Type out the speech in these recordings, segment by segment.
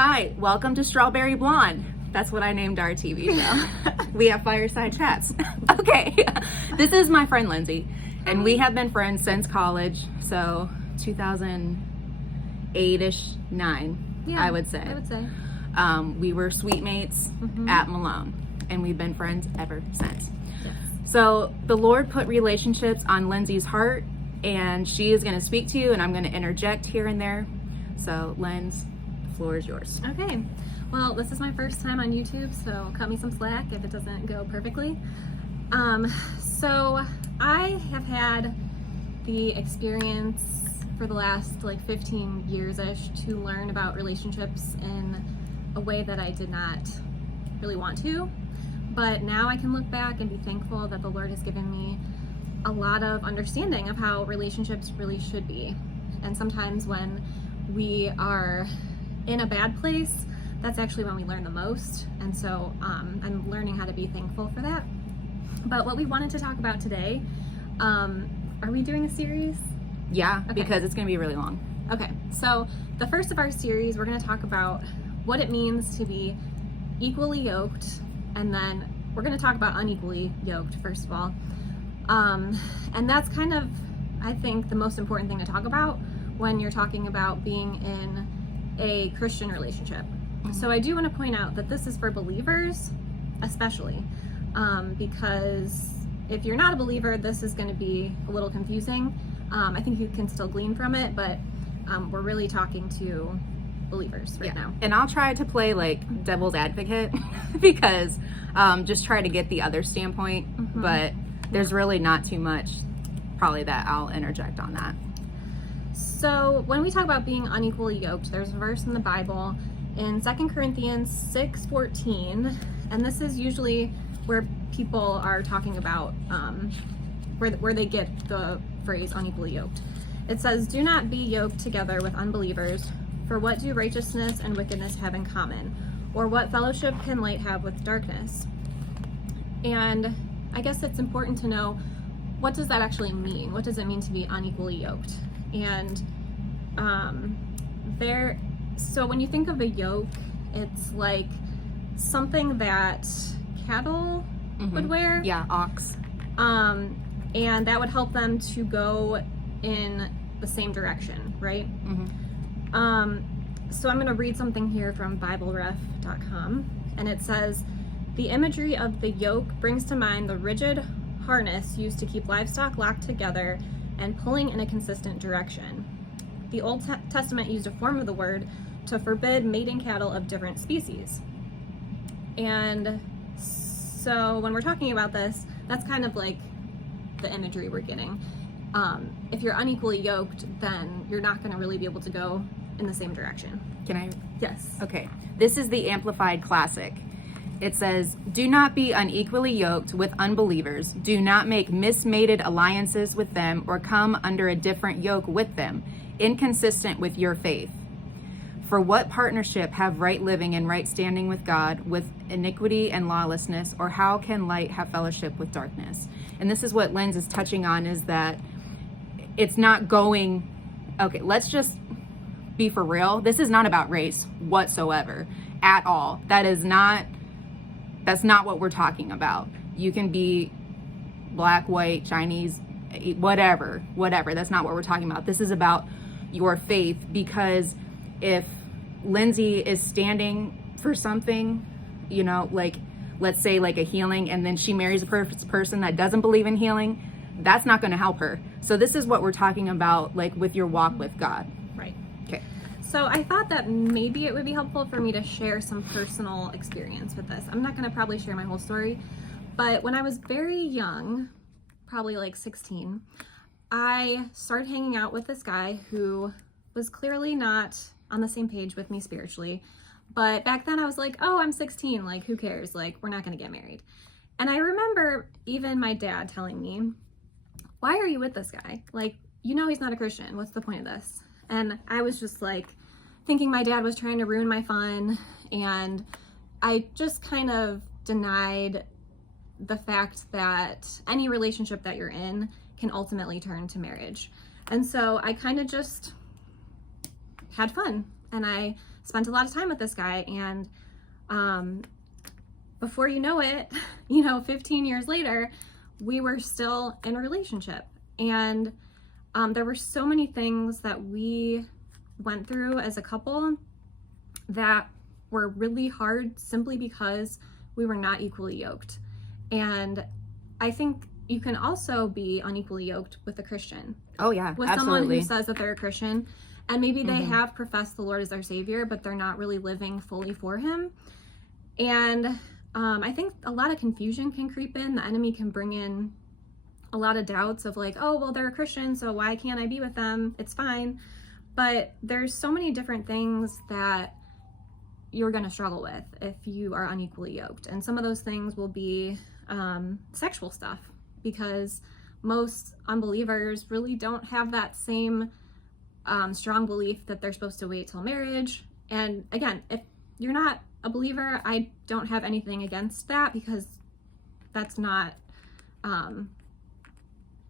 Hi, welcome to Strawberry Blonde. That's what I named our TV show. We have fireside chats. Okay, this is my friend Lynndsi, and we have been friends since college, so 2008-ish, 9, Yeah, I would say. We were suite mates at Malone, and we've been friends ever since. Yes. So the Lord put relationships on Lynndsi's heart, and she is going to speak to you, and I'm going to interject here and there. So, Lynndsi, the floor is yours. Okay. Well, this is my first time on YouTube, so cut me some slack if it doesn't go perfectly. So I have had the experience for the last 15 years-ish to learn about relationships in a way that I did not really want to. But now I can look back and be thankful that the Lord has given me a lot of understanding of how relationships really should be. And sometimes when we are in a bad place, that's actually when we learn the most. And so I'm learning how to be thankful for that. But what we wanted to talk about today, are we doing a series? Yeah, Okay. because it's going to be really long. Okay, so the first of our series, we're going to talk about what it means to be equally yoked, and then we're going to talk about unequally yoked, first of all. And that's kind of, I think, the most important thing to talk about when you're talking about being in a Christian relationship. So I do want to point out that this is for believers, especially, because if you're not a believer, this is going to be a little confusing. I think you can still glean from it, but we're really talking to believers right now. And I'll try to play devil's advocate because just try to get the other standpoint, but there's really not too much probably that I'll interject on that. So when we talk about being unequally yoked, there's a verse in the Bible in 2 Corinthians 6:14, and this is usually where people are talking about where they get the phrase unequally yoked. It says, "Do not be yoked together with unbelievers, for what do righteousness and wickedness have in common? Or what fellowship can light have with darkness?" And I guess it's important to know, what does that actually mean? What does it mean to be unequally yoked? And so when you think of a yoke, it's like something that cattle would wear. Yeah, ox. And that would help them to go in the same direction, right? So I'm going to read something here from BibleRef.com, and it says, "The imagery of the yoke brings to mind the rigid harness used to keep livestock locked together and pulling in a consistent direction. The Old Testament used a form of the word to forbid mating cattle of different species." And so when we're talking about this, that's kind of like the imagery we're getting. If you're unequally yoked, then you're not going to really be able to go in the same direction. Can I? Yes. Okay. This is the Amplified Classic. It says, "Do not be unequally yoked with unbelievers. Do not make mismated alliances with them or come under a different yoke with them, inconsistent with your faith. For what partnership have right living and right standing with God with iniquity and lawlessness, or how can light have fellowship with darkness?" And this is what Lynndsi is touching on, is that it's not going, okay, let's just be for real. This is not about race whatsoever at all. That's not what we're talking about. You can be black, white, Chinese, whatever. That's not what we're talking about. This is about your faith, because if Lynndsi is standing for something, let's say a healing, and then she marries a person that doesn't believe in healing, that's not going to help her. So this is what we're talking about, with your walk with God. Right. Okay. So I thought that maybe it would be helpful for me to share some personal experience with this. I'm not going to probably share my whole story, but when I was very young, probably 16, I started hanging out with this guy who was clearly not on the same page with me spiritually. But back then I was like, oh, I'm 16, who cares? We're not going to get married. And I remember even my dad telling me, "Why are you with this guy? He's not a Christian. What's the point of this?" And I was just thinking my dad was trying to ruin my fun. And I just kind of denied the fact that any relationship that you're in can ultimately turn to marriage. And so I kind of just had fun, and I spent a lot of time with this guy, and before you know it, 15 years later, we were still in a relationship. And there were so many things that we went through as a couple that were really hard simply because we were not equally yoked. And I think you can also be unequally yoked with a Christian. Oh yeah, with absolutely. Someone who says that they're a Christian, and maybe they have professed the Lord as their Savior, but they're not really living fully for Him. And I think a lot of confusion can creep in. The enemy can bring in a lot of doubts of like, oh, well, they're a Christian, so why can't I be with them? It's fine. But there's so many different things that you're going to struggle with if you are unequally yoked. And some of those things will be sexual stuff, because most unbelievers really don't have that same strong belief that they're supposed to wait till marriage. And again, if you're not a believer, I don't have anything against that, because that's not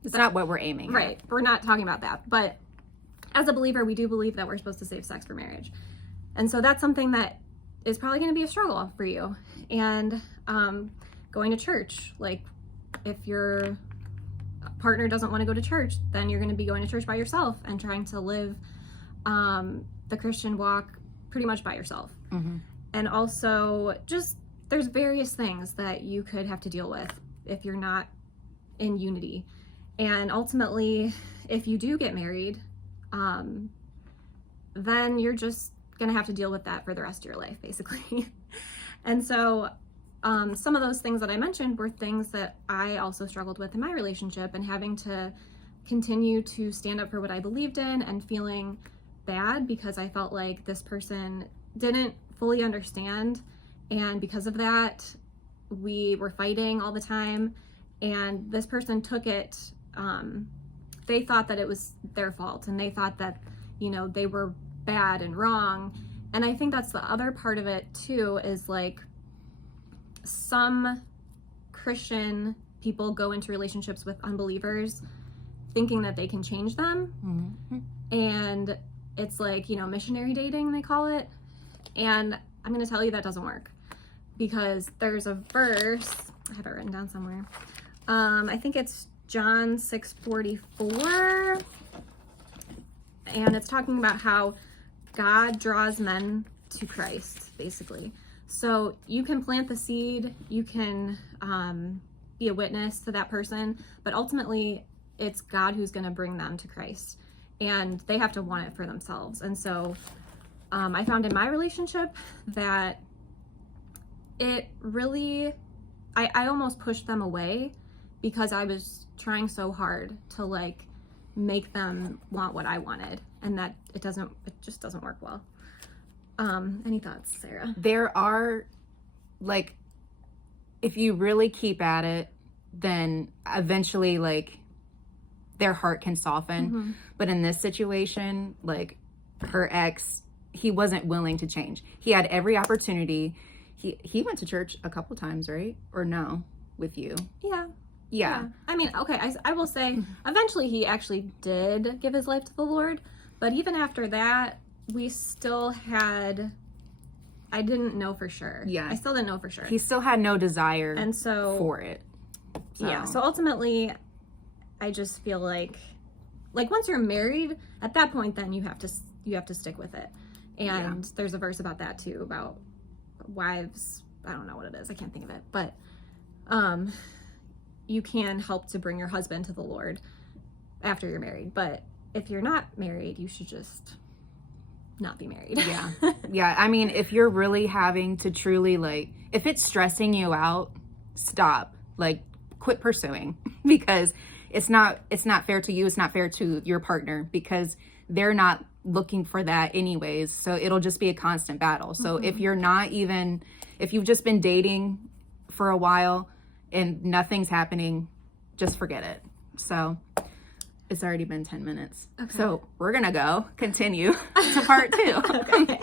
it's not what we're aiming right at. We're not talking about that. But as a believer, we do believe that we're supposed to save sex for marriage, and so that's something that is probably going to be a struggle for you. And going to church, like if your partner doesn't want to go to church, then you're going to be going to church by yourself and trying to live the Christian walk pretty much by yourself. And also, just there's various things that you could have to deal with if you're not in unity. And ultimately, if you do get married, then you're just gonna have to deal with that for the rest of your life, basically. And so some of those things that I mentioned were things that I also struggled with in my relationship, and having to continue to stand up for what I believed in, and feeling bad because I felt like this person didn't fully understand, and because of that we were fighting all the time. And this person took it, they thought that it was their fault, and they thought that they were bad and wrong. And I think that's the other part of it too, is like some Christian people go into relationships with unbelievers thinking that they can change them. And it's like, missionary dating, they call it. And I'm going to tell you that doesn't work, because there's a verse, I have it written down somewhere. I think it's John 6:44. And it's talking about how God draws men to Christ, basically. So you can plant the seed, you can be a witness to that person, but ultimately it's God who's going to bring them to Christ, and they have to want it for themselves. And so I found in my relationship that it really, I almost pushed them away, because I was trying so hard to like make them want what I wanted, and that it just doesn't work well. Any thoughts, Sarah? There are, like, if you really keep at it, then eventually like their heart can soften. But in this situation, like her ex, he wasn't willing to change. He had every opportunity. He went to church a couple times, right? Or no, with you? Yeah. I mean, okay, I will say eventually he actually did give his life to the Lord, but even after that, we still had, I didn't know for sure. I still didn't know for sure. He still had no desire for it. So ultimately, I just feel like once you're married, at that point, then you have to stick with it. And there's a verse about that too, about wives, I don't know what it is, I can't think of it, but you can help to bring your husband to the Lord after you're married. But if you're not married, you should just not be married. Yeah. I mean, if you're really having to truly, like, if it's stressing you out, stop. Like, quit pursuing, because it's not fair to you. It's not fair to your partner, because they're not looking for that anyways. So it'll just be a constant battle. So if you've just been dating for a while and nothing's happening, just forget it. So it's already been 10 minutes. Okay. So we're going to continue to part 2. Okay.